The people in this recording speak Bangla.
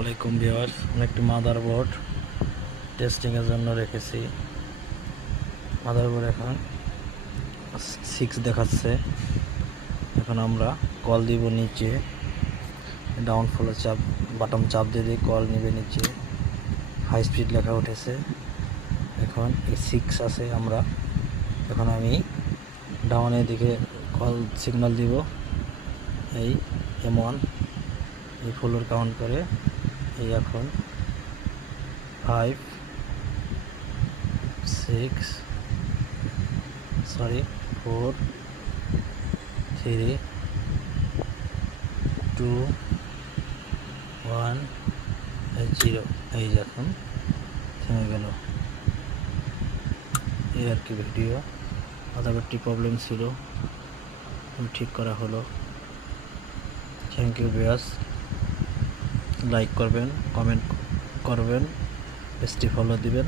আলাইকুম ভিউয়ার্স, আমি একটি মাদারবোর্ড টেস্টিংয়ের জন্য রেখেছি। মাদারবোর্ড এখন 6 দেখাচ্ছে। এখন আমরা কল দিব নিচে, ডাউন ফলো বাটন চাপ দিয়ে কল নিবে নিচে। হাই স্পিড লেখা উঠেছে। এখন এই 6 আছে, এখন আমি ডাউনের দিকে কল সিগন্যাল দিব। এই M1 এই ফ্লোর কাউন্ট করে এই এখন 5 6 4 3 2 1 0 এই এখন থেমে গেল। এই আর কি ভিডিও। আদারটি প্রবলেম ছিল, ঠিক করা হলো। Thank you viewers. লাইক করবেন, কমেন্ট করবেন, পেজটি ফলো দিবেন।